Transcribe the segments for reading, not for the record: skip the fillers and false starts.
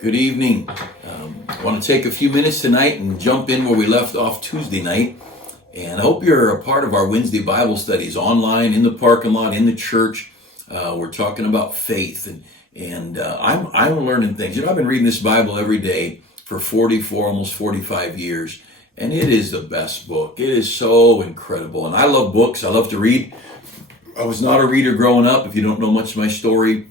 Good evening. I want to take a few minutes tonight and jump in where we left off Tuesday night. And I hope you're a part of our Wednesday Bible studies online, in the parking lot, in the church. We're talking about faith, and I'm learning things. I've been reading this Bible every day for 44, almost 45 years, and it is the best book. It is so incredible, and I love books. I love to read. I was not a reader growing up. If you don't know much of my story,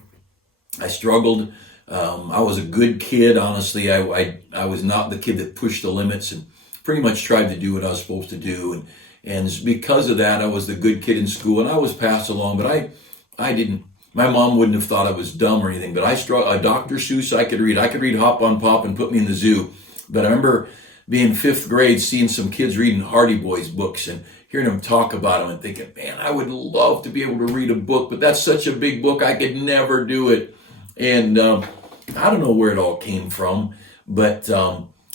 I struggled. I was a good kid, honestly. I was not the kid that pushed the limits and pretty much tried to do what I was supposed to do. And because of that, I was the good kid in school, and I was passed along, but I didn't. My mom wouldn't have thought I was dumb or anything, but I struggled. Dr. Seuss, I could read. I could read Hop on Pop and put me in the zoo. But I remember being fifth grade, seeing some kids reading Hardy Boys books and hearing them talk about them and thinking, man, I would love to be able to read a book, but that's such a big book, I could never do it. And I don't know where it all came from, but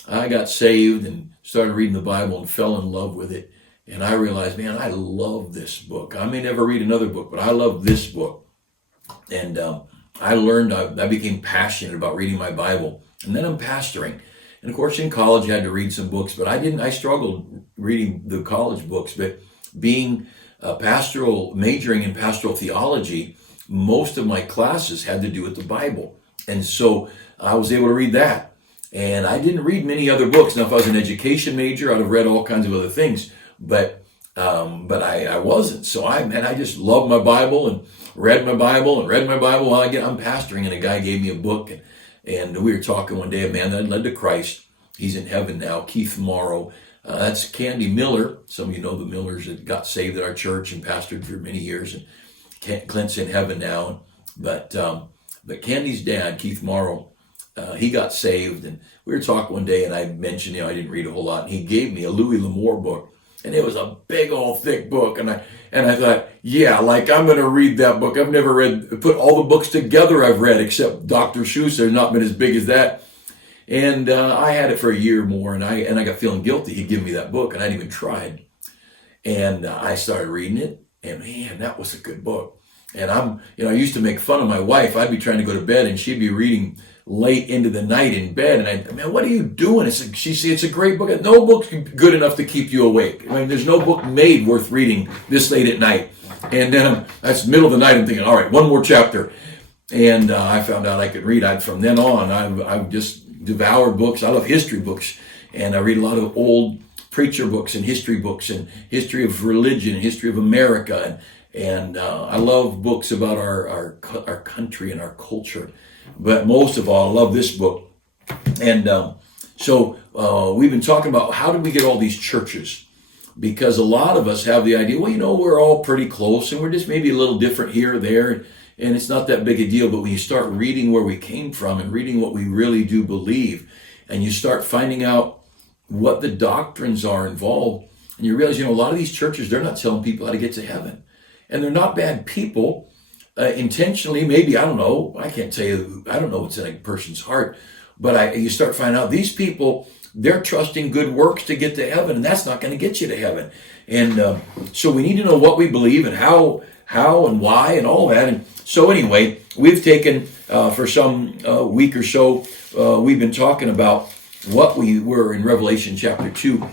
I got saved and started reading the Bible and fell in love with it. And I realized, man, I love this book. I may never read another book, but I love this book. And I learned, I became passionate about reading my Bible. And then I'm pastoring. And of course, in college, I had to read some books, but I struggled reading the college books. But being majoring in pastoral theology, most of my classes had to do with the Bible. And so I was able to read that. And I didn't read many other books. Now, if I was an education major, I'd have read all kinds of other things. But I wasn't. So I just loved my Bible and read my Bible while I'm pastoring. And a guy gave me a book. And we were talking one day, a man that led to Christ. He's in heaven now, Keith Morrow. That's Candy Miller. Some of you know the Millers that got saved at our church and pastored for many years. And Clint's in heaven now, but Candy's dad, Keith Morrow, he got saved, and we were talking one day, and I mentioned, I didn't read a whole lot, and he gave me a Louis L'Amour book, and it was a big old thick book, and I thought, yeah, like I'm going to read that book. I've never put all the books together I've read, except Dr. Seuss. They've not been as big as that, and I had it for a year more, and I got feeling guilty. He'd given me that book, and I hadn't even tried, and I started reading it. And man, that was a good book. And I used to make fun of my wife. I'd be trying to go to bed and she'd be reading late into the night in bed. And man, what are you doing? She said, it's a great book. No book's good enough to keep you awake. I mean, there's no book made worth reading this late at night. And then that's middle of the night. I'm thinking, all right, one more chapter. And I found out I could read. From then on, I just devoured books. I love history books. And I read a lot of old preacher books and history of religion and history of America, and I love books about our country and our culture. But most of all, I love this book. And so we've been talking about how did we get all these churches, because a lot of us have the idea, well, we're all pretty close and we're just maybe a little different here or there, and it's not that big a deal. But when you start reading where we came from and reading what we really do believe, and you start finding out what the doctrines are involved, and you realize, a lot of these churches, they're not telling people how to get to heaven. And they're not bad people, intentionally, maybe, I don't know. I can't tell you, I don't know what's in a person's heart, but you start finding out these people, they're trusting good works to get to heaven, and that's not going to get you to heaven. And so we need to know what we believe and how and why and all that. And so anyway, we've taken, for some week or so, we've been talking about what we were in Revelation chapter 2.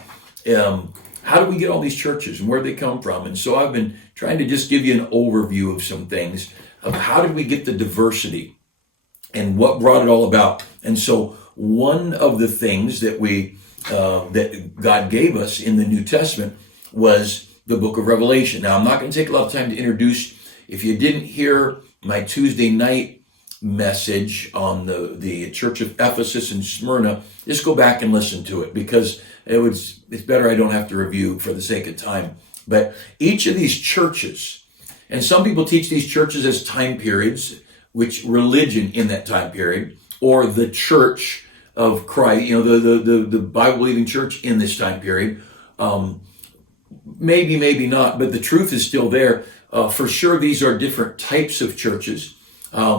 How do we get all these churches and where they come from? And so I've been trying to just give you an overview of some things of how did we get the diversity and what brought it all about. And so one of the things that that God gave us in the New Testament was the book of Revelation. Now, I'm not going to take a lot of time to introduce. If you didn't hear my Tuesday night message on the church of Ephesus and Smyrna, just go back and listen to it, because it's better I don't have to review for the sake of time. But each of these churches, and some people teach these churches as time periods, which religion in that time period, or the church of Christ, the Bible-believing church in this time period. Maybe not, but the truth is still there. For sure, these are different types of churches.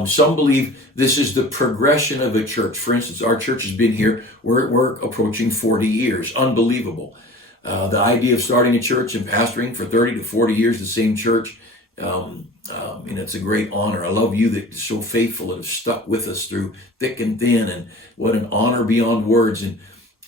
Some believe this is the progression of a church. For instance, our church has been here, we're approaching 40 years. Unbelievable. The idea of starting a church and pastoring for 30 to 40 years, the same church, It's a great honor. I love you that are so faithful and have stuck with us through thick and thin, and what an honor beyond words.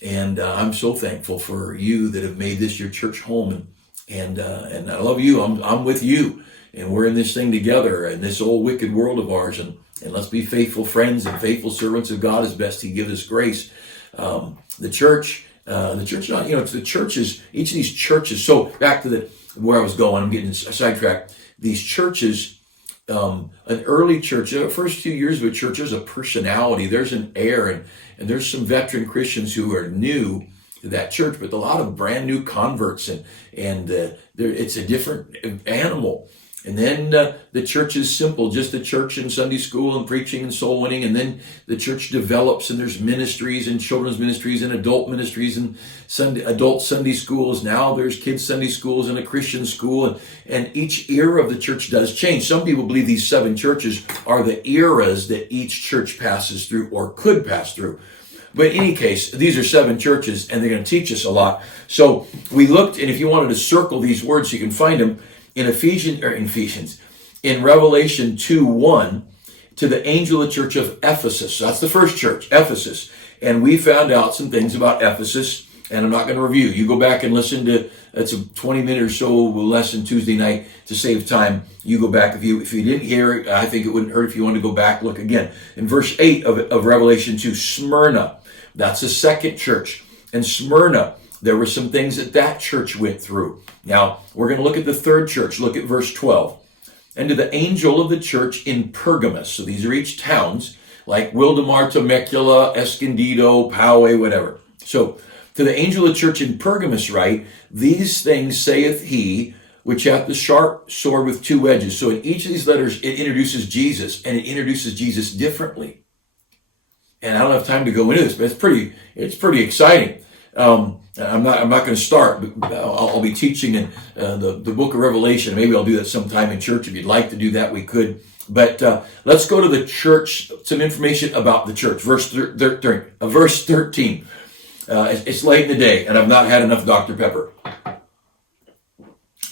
And I'm so thankful for you that have made this your church home, and I love you. I'm with you, and we're in this thing together in this old wicked world of ours, and let's be faithful friends and faithful servants of God as best He gives us grace. The church, not, it's the churches. Each of these churches. So back to where I was going. I'm getting sidetracked. These churches, an early church, the first few years of a church, there's a personality, there's an air, and there's some veteran Christians who are new to that church, but a lot of brand new converts, and it's a different animal. And then the church is simple, just a church and Sunday school and preaching and soul winning. And then the church develops, and there's ministries and children's ministries and adult ministries and adult Sunday schools. Now there's kids Sunday schools and a Christian school. And each era of the church does change. Some people believe these 7 churches are the eras that each church passes through or could pass through. But in any case, these are 7 churches, and they're going to teach us a lot. So we looked, and if you wanted to circle these words, you can find them in Revelation 2:1, to the angel of the church of Ephesus. So that's the first church, Ephesus. And we found out some things about Ephesus, and I'm not going to review. You go back and listen to, it's a 20-minute or so lesson Tuesday night to save time. You go back. If you didn't hear it, I think it wouldn't hurt if you wanted to go back, look again. In verse 8 of Revelation 2, Smyrna, that's the second church. And Smyrna, there were some things that church went through. Now, we're going to look at the third church. Look at verse 12. And to the angel of the church in Pergamos. So these are each towns, like Wildomar, Temecula, Escondido, Poway, whatever. So, to the angel of the church in Pergamos write, these things saith he, which hath the sharp sword with 2 edges. So in each of these letters, it introduces Jesus, and it introduces Jesus differently. And I don't have time to go into this, but it's pretty exciting. I'm not going to start, but I'll be teaching in the book of Revelation. Maybe I'll do that sometime in church. If you'd like to do that, we could. But let's go to the church, some information about the church. Verse 13. It's late in the day, and I've not had enough Dr. Pepper.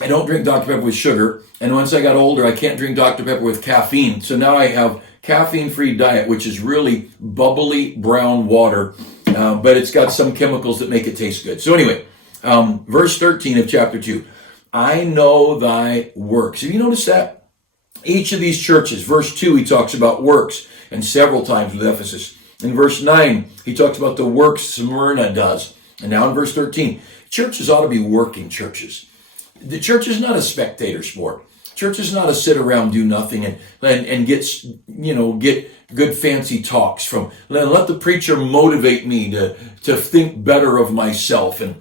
I don't drink Dr. Pepper with sugar, and once I got older, I can't drink Dr. Pepper with caffeine. So now I have caffeine-free diet, which is really bubbly brown water. But it's got some chemicals that make it taste good. So anyway, verse 13 of chapter 2. I know thy works. Have you noticed that? Each of these churches, verse 2, he talks about works, and several times with Ephesus. In verse 9, he talks about the works Smyrna does. And now in verse 13, churches ought to be working churches. The church is not a spectator sport. Church is not a sit around, do nothing, and get good fancy talks from. Let the preacher motivate me to think better of myself, and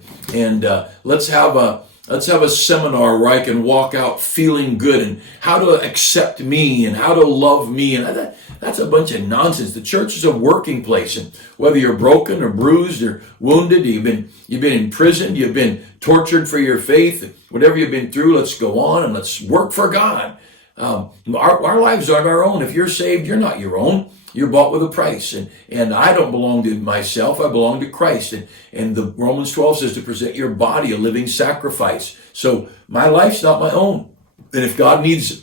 let's have a seminar where I can walk out feeling good, and how to accept me and how to love me, and that's a bunch of nonsense. The church is a working place, and whether you're broken or bruised or wounded, you've been in prison, you've been tortured for your faith, whatever you've been through, let's go on and let's work for God. Our lives aren't our own. If you're saved, you're not your own. You're bought with a price. And I don't belong to myself. I belong to Christ. And the Romans 12 says to present your body a living sacrifice. So my life's not my own. And if God needs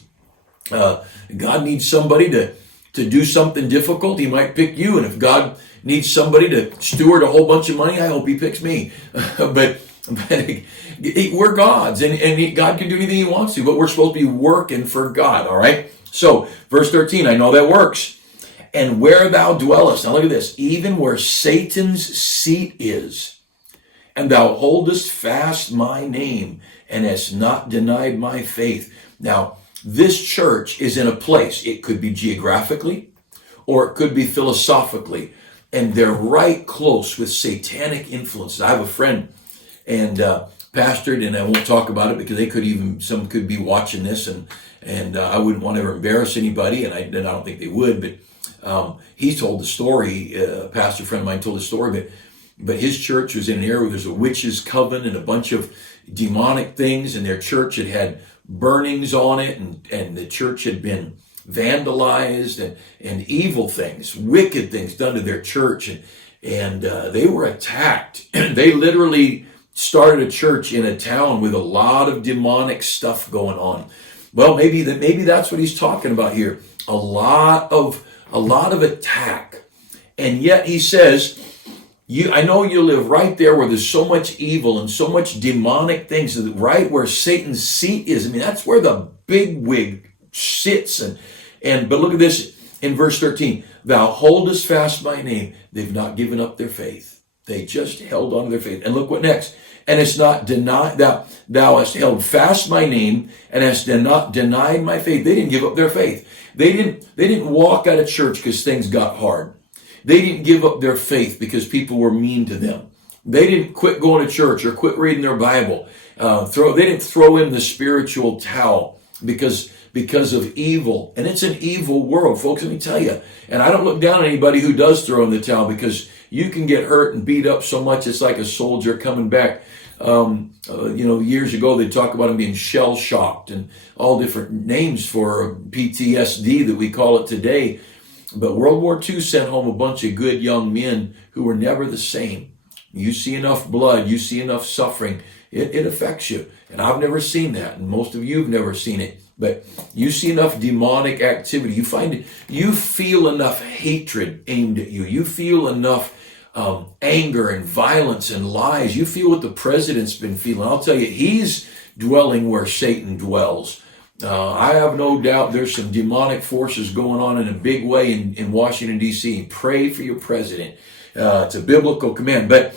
somebody to do something difficult, he might pick you. And if God needs somebody to steward a whole bunch of money, I hope he picks me. but we're God's, and God can do anything he wants to, but we're supposed to be working for God, all right? So, verse 13, I know that works. And where thou dwellest, now look at this, even where Satan's seat is, and thou holdest fast my name, and hast not denied my faith. Now, this church is in a place, it could be geographically, or it could be philosophically, and they're right close with satanic influences. I have a friend, and pastored, and I won't talk about it because some could be watching this, and I wouldn't want to ever embarrass anybody, and I don't think they would, but he told the story, a pastor friend of mine told the story, but his church was in an area where there's a witch's coven and a bunch of demonic things, and their church had burnings on it, and the church had been vandalized, and evil things, wicked things done to their church, and they were attacked. They literally started a church in a town with a lot of demonic stuff going on. Well, maybe that's what he's talking about here. A lot of attack. And yet he says, I know you live right there where there's so much evil and so much demonic things, right where Satan's seat is. I mean, that's where the big wig sits. But look at this in verse 13. Thou holdest fast my name. They've not given up their faith. They just held on to their faith. And look what next. And it's not denied, thou hast held fast my name and hast not denied my faith. They didn't give up their faith. They didn't walk out of church because things got hard. They didn't give up their faith because people were mean to them. They didn't quit going to church or quit reading their Bible. They didn't throw in the spiritual towel because of evil. And it's an evil world, folks, let me tell you. And I don't look down on anybody who does throw in the towel, because you can get hurt and beat up so much. It's like a soldier coming back. Years ago, they talk about him being shell-shocked and all different names for PTSD that we call it today. But World War II sent home a bunch of good young men who were never the same. You see enough blood, you see enough suffering, it affects you. And I've never seen that, and most of you have never seen it. But you see enough demonic activity, you feel enough hatred aimed at you. You feel enough anger and violence and lies. You feel what the president's been feeling. I'll tell you, he's dwelling where Satan dwells. I have no doubt there's some demonic forces going on in a big way in Washington, D.C. Pray for your president. It's a biblical command. But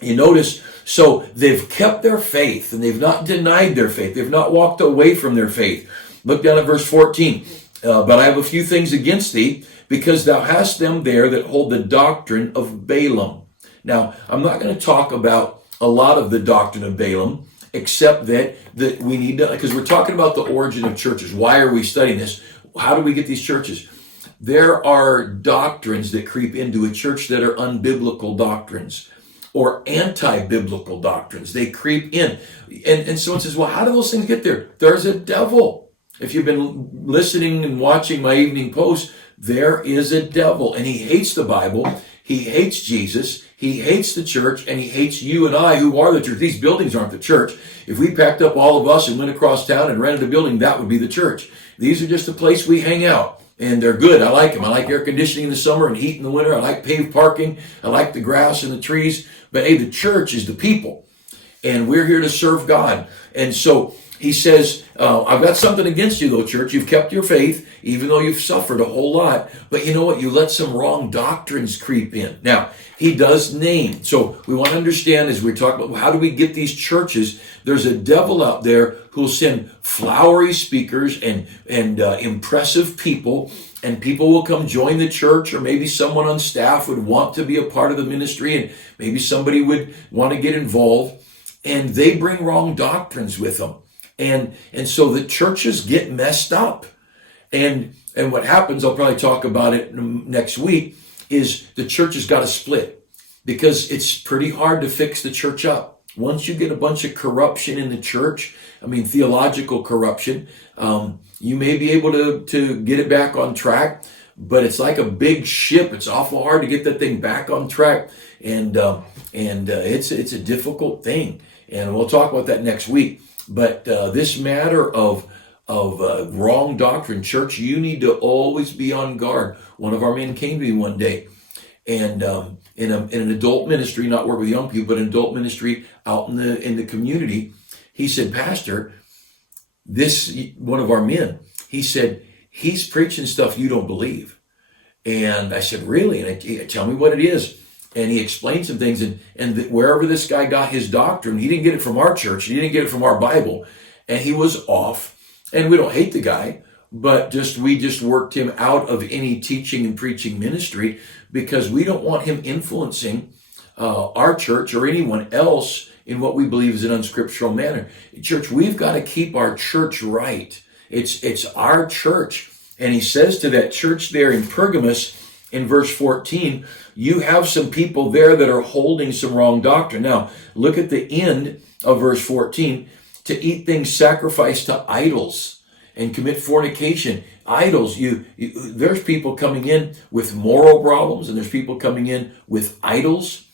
you notice, so they've kept their faith and they've not denied their faith. They've not walked away from their faith. Look down at verse 14. But I have a few things against thee, because thou hast them there that hold the doctrine of Balaam. Now, I'm not going to talk about a lot of the doctrine of Balaam, except that we need to, because we're talking about the origin of churches. Why are we studying this? How do we get these churches? There are doctrines that creep into a church that are unbiblical doctrines or anti-biblical doctrines. They creep in. And someone says, well, how do those things get there? There's a devil. If you've been listening and watching my evening post, there is a devil, and he hates the Bible. He hates Jesus. He hates the church, and he hates you and I, who are the church. These buildings aren't the church. If we packed up all of us and went across town and rented a building, that would be the church. These are just a place we hang out, and they're good. I like them. I like air conditioning in the summer and heat in the winter. I like paved parking. I like the grass and the trees. But hey, the church is the people, and we're here to serve God. And so he says, I've got something against you, though, church. You've kept your faith, even though you've suffered a whole lot. But you know what? You let some wrong doctrines creep in. Now, he does name. So we want to understand, as we talk about, how do we get these churches? There's a devil out there who'll send flowery speakers and impressive people, and people will come join the church, or maybe someone on staff would want to be a part of the ministry, and maybe somebody would want to get involved, and they bring wrong doctrines with them. And so the churches get messed up. And what happens, I'll probably talk about it next week, is the church has got to split, because it's pretty hard to fix the church up. Once you get a bunch of corruption in the church, theological corruption, you may be able to get it back on track, but it's like a big ship. It's awful hard to get that thing back on track. And it's a difficult thing. And we'll talk about that next week. But this matter of wrong doctrine, church, you need to always be on guard. One of our men came to me one day, and in an adult ministry, not work with young people, but an adult ministry out in the community, he said, Pastor, one of our men, he said, he's preaching stuff you don't believe. And I said, really? And tell me what it is. And he explained some things, and wherever this guy got his doctrine, he didn't get it from our church, he didn't get it from our Bible, and he was off. And we don't hate the guy, but we just worked him out of any teaching and preaching ministry, because we don't want him influencing our church or anyone else in what we believe is an unscriptural manner. Church, we've got to keep our church right. It's our church. And he says to that church there in Pergamos, in verse 14, you have some people there that are holding some wrong doctrine. Now, look at the end of verse 14. To eat things sacrificed to idols and commit fornication. Idols, there's people coming in with moral problems, and there's people coming in with idols,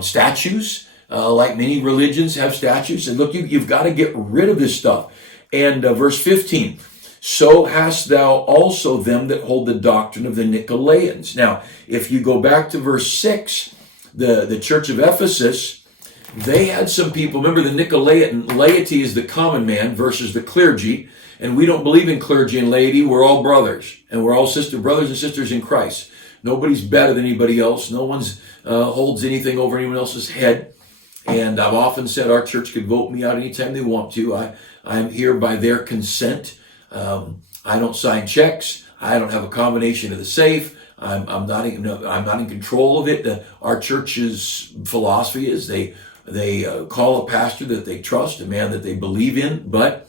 statues, like many religions have statues. And look, you've got to get rid of this stuff. And verse 15, so hast thou also them that hold the doctrine of the Nicolaitans. Now, if you go back to verse 6, the church of Ephesus, they had some people. Remember, the Nicolaitan laity is the common man versus the clergy. And we don't believe in clergy and laity. We're all brothers. And we're all brothers and sisters in Christ. Nobody's better than anybody else. No one's holds anything over anyone else's head. And I've often said our church could vote me out anytime they want to. I'm here by their consent. I don't sign checks. I don't have a combination of the safe. I'm not in control of it. Our church's philosophy is they call a pastor that they trust, a man that they believe in, but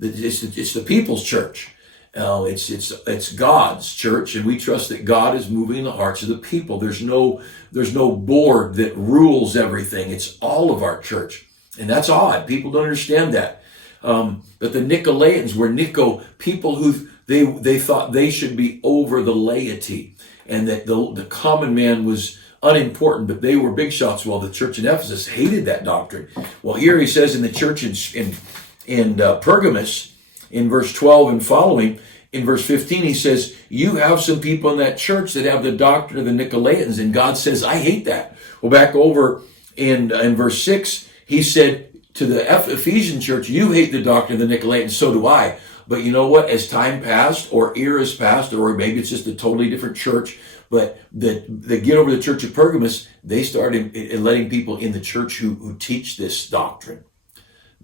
it's the people's church. It's God's church, and we trust that God is moving in the hearts of the people. There's no board that rules everything. It's all of our church, and that's odd. People don't understand that. But the Nicolaitans were people who they thought they should be over the laity, and that the common man was unimportant, but they were big shots. Well, the church in Ephesus hated that doctrine. Well, here he says in the church in Pergamos, in verse 12 and following, in verse 15, he says, you have some people in that church that have the doctrine of the Nicolaitans, and God says, I hate that. Well, back over in verse 6, he said to the Ephesian church, you hate the doctrine of the Nicolaitans, so do I. But you know what? As time passed, or eras passed, or maybe it's just a totally different church, but they get over the church of Pergamos, they started letting people in the church who teach this doctrine,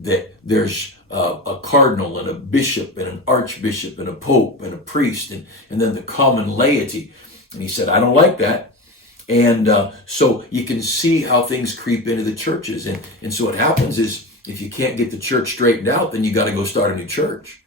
that there's a cardinal and a bishop and an archbishop and a pope and a priest and then the common laity. And he said, I don't like that. And so you can see how things creep into the churches. And so what happens is, if you can't get the church straightened out, then you got to go start a new church.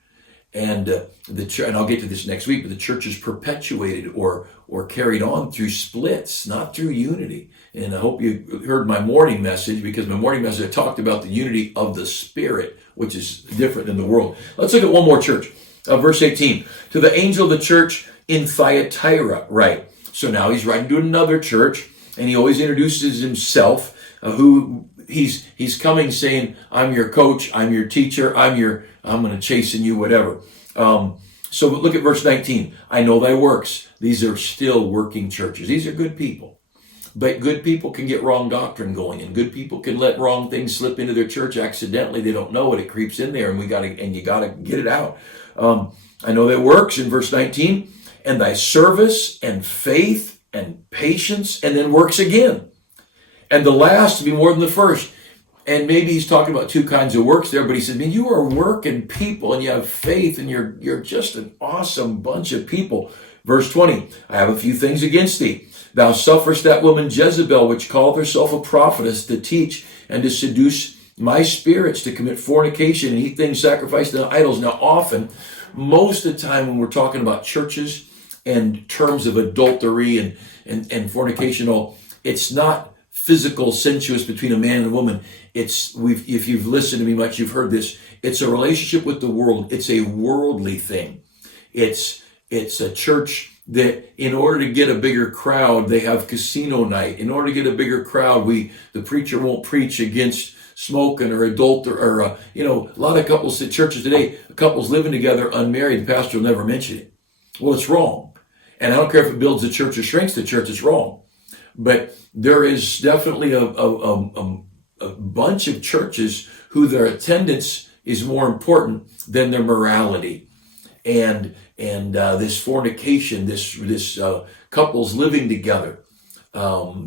And and I'll get to this next week, but the church is perpetuated or carried on through splits, not through unity. And I hope you heard my morning message, because my morning message, I talked about the unity of the Spirit, which is different than the world. Let's look at one more church. Verse 18, to the angel of the church in Thyatira, right? So now he's writing to another church, and he always introduces himself, who he's coming saying, I'm your coach, I'm your teacher, I'm going to chasten you, whatever. So look at verse 19. I know thy works. These are still working churches. These are good people. But good people can get wrong doctrine going, and good people can let wrong things slip into their church accidentally. They don't know it. It creeps in there, and you gotta get it out. I know that works in verse 19, and thy service and faith and patience, and then works again. And the last to be more than the first. And maybe he's talking about two kinds of works there, but he said, man, you are working people, and you have faith, and you're just an awesome bunch of people. Verse 20, I have a few things against thee. Thou sufferest that woman Jezebel, which calleth herself a prophetess, to teach and to seduce my spirits to commit fornication and eat things sacrificed to idols. Now often, most of the time when we're talking about churches and terms of adultery and fornication, it's not physical, sensuous between a man and a woman. If you've listened to me much, you've heard this. It's a relationship with the world. It's a worldly thing. It's a church that in order to get a bigger crowd, they have casino night. In order to get a bigger crowd, the preacher won't preach against smoking or adultery, or a lot of couples at churches today, couples living together unmarried, the pastor will never mention it. Well, it's wrong. And I don't care if it builds the church or shrinks the church, it's wrong. But there is definitely a bunch of churches who their attendance is more important than their morality. And this fornication, this couples living together,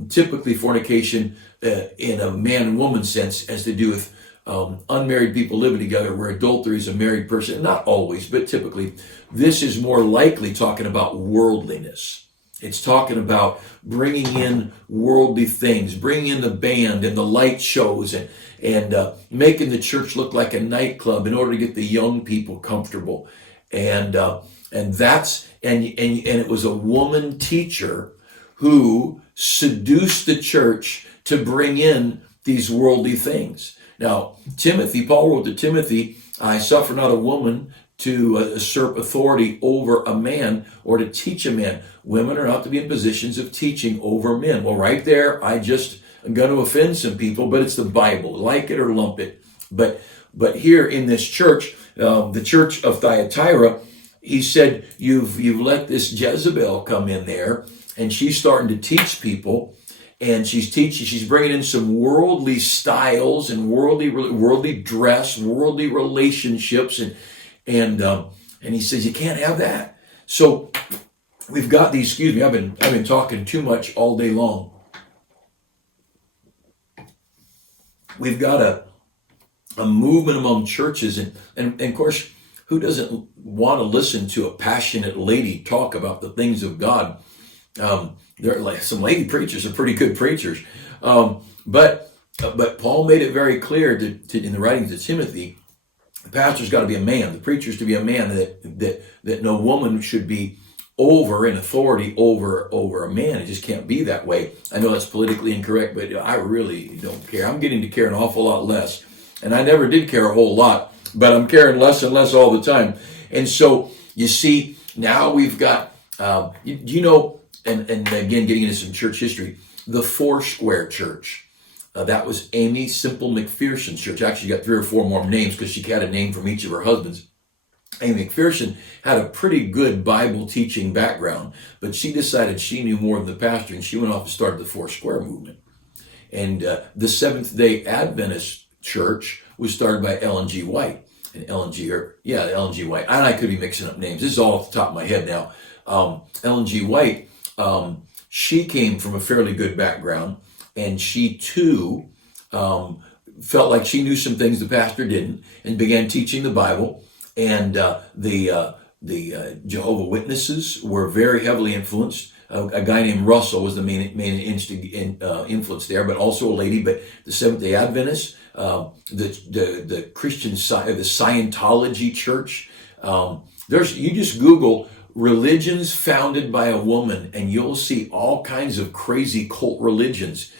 typically fornication in a man and woman sense has to do with unmarried people living together, where adultery is a married person. Not always, but typically. This is more likely talking about worldliness. It's talking about bringing in worldly things, bringing in the band and the light shows, and making the church look like a nightclub in order to get the young people comfortable. And it was a woman teacher who seduced the church to bring in these worldly things. Now, Paul wrote to Timothy, I suffer not a woman to usurp authority over a man or to teach a man. Women are not to be in positions of teaching over men. Well, right there, I'm going to offend some people, but it's the Bible. Like it or lump it. But But here in this church, the church of Thyatira, he said, you've let this Jezebel come in there, and she's starting to teach people, and she's bringing in some worldly styles and worldly dress, worldly relationships, and he says you can't have that. So we've got these. Excuse me, I've been talking too much all day long. We've got a movement among churches, and of course, who doesn't want to listen to a passionate lady talk about the things of God? There are like some lady preachers are pretty good preachers, but Paul made it very clear in the writings to Timothy, the pastor's got to be a man, the preacher's to be a man, that no woman should be over in authority over a man. It just can't be that way. I know that's politically incorrect, but I really don't care. I'm getting to care an awful lot less, and I never did care a whole lot, but I'm caring less and less all the time. And so you see, now we've got and again, getting into some church history, the Foursquare Church. That was Amy Simple McPherson's church. Actually, got 3 or 4 more names because she had a name from each of her husbands. Amy McPherson had a pretty good Bible teaching background, but she decided she knew more than the pastor, and she went off and started the Foursquare movement. And the Seventh-day Adventist Church was started by Ellen G. White. And Ellen G. White. And I could be mixing up names. This is all off the top of my head now. Ellen G. White, she came from a fairly good background, and she too felt like she knew some things the pastor didn't, and began teaching the Bible. And the Jehovah Witnesses were very heavily influenced. A guy named Russell was the main influence there, but also a lady. But the Seventh-day Adventists, the Christian side, the Scientology Church. You just Google religions founded by a woman, and you'll see all kinds of crazy cult religions.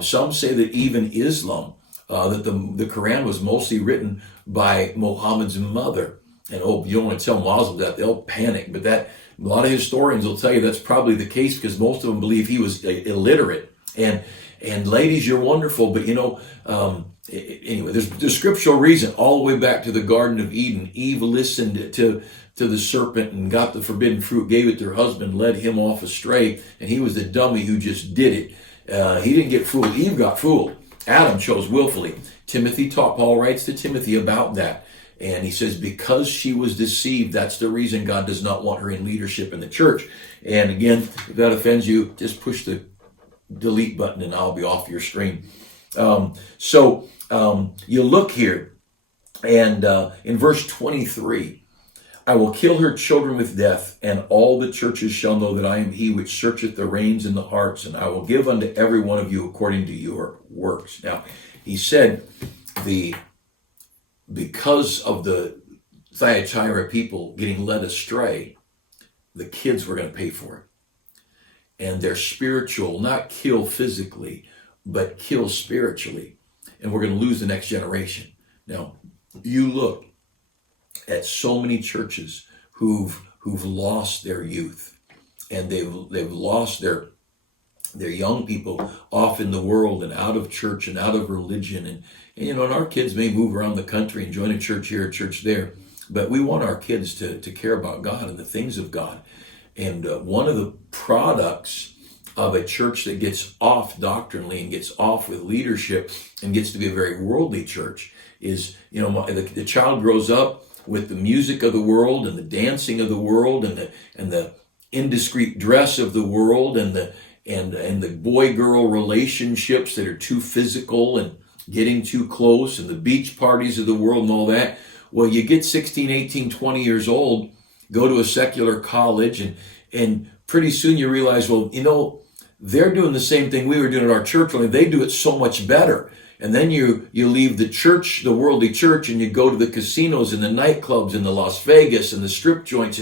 Some say that even Islam, that the Quran was mostly written by Muhammad's mother. And you don't want to tell Muslims that, they'll panic. But a lot of historians will tell you that's probably the case, because most of them believe he was illiterate. And ladies, you're wonderful, but anyway, there's scriptural reason all the way back to the Garden of Eden. Eve listened to the serpent and got the forbidden fruit, gave it to her husband, led him off astray, and he was the dummy who just did it. He didn't get fooled. Eve got fooled. Adam chose willfully. Paul writes to Timothy about that. And he says, because she was deceived, that's the reason God does not want her in leadership in the church. And again, if that offends you, just push the delete button and I'll be off your screen. So you look here, and in verse 23, I will kill her children with death, and all the churches shall know that I am he which searcheth the reins and the hearts, and I will give unto every one of you according to your works. Now, he said because of the Thyatira people getting led astray, the kids were going to pay for it. And they're spiritual, not kill physically, but kill spiritually. And we're going to lose the next generation. Now, you look at so many churches who've lost their youth, and they've lost their young people off in the world and out of church and out of religion. And our kids may move around the country and join a church here, a church there, but we want our kids to care about God and the things of God. And one of the products of a church that gets off doctrinally and gets off with leadership and gets to be a very worldly church is, the child grows up with the music of the world and the dancing of the world and the indiscreet dress of the world and the boy-girl relationships that are too physical and getting too close, and the beach parties of the world and all that. Well, you get 16, 18, 20 years old, go to a secular college, and pretty soon you realize, well, they're doing the same thing we were doing at our church, only they do it so much better. And then you leave the church, the worldly church, and you go to the casinos and the nightclubs and the Las Vegas and the strip joints,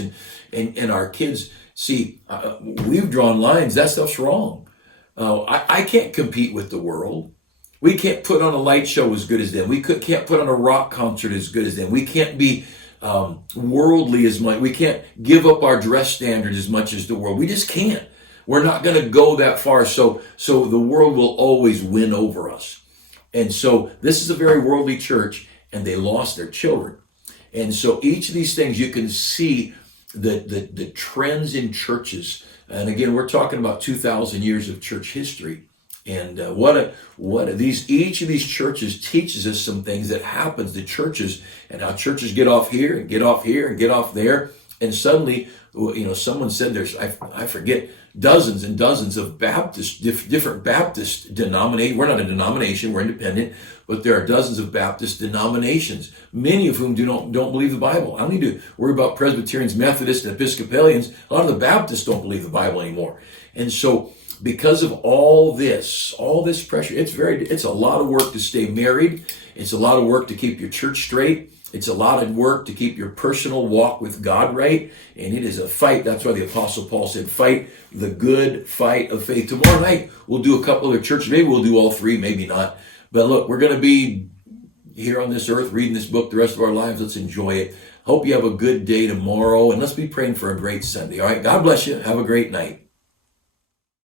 and our kids see, we've drawn lines. That stuff's wrong. I can't compete with the world. We can't put on a light show as good as them. We can't put on a rock concert as good as them. We can't be worldly as much. We can't give up our dress standards as much as the world. We just can't. We're not going to go that far. So the world will always win over us. And so this is a very worldly church, and they lost their children. And so each of these things, you can see the trends in churches. And again, we're talking about 2,000 years of church history. And each of these churches teaches us some things that happens to churches, and how churches get off here and get off here and get off there. And suddenly, someone said there's, I forget, dozens and dozens of different Baptist denominations. We're not a denomination, we're independent, but there are dozens of Baptist denominations, many of whom don't believe the Bible. I don't need to worry about Presbyterians, Methodists, and Episcopalians. A lot of the Baptists don't believe the Bible anymore. And so, because of all this pressure, it's a lot of work to stay married. It's a lot of work to keep your church straight. It's a lot of work to keep your personal walk with God right. And it is a fight. That's why the Apostle Paul said, fight the good fight of faith. Tomorrow night, we'll do a couple of churches. Maybe we'll do all three, maybe not. But look, we're going to be here on this earth reading this book the rest of our lives. Let's enjoy it. Hope you have a good day tomorrow. And let's be praying for a great Sunday. All right. God bless you. Have a great night.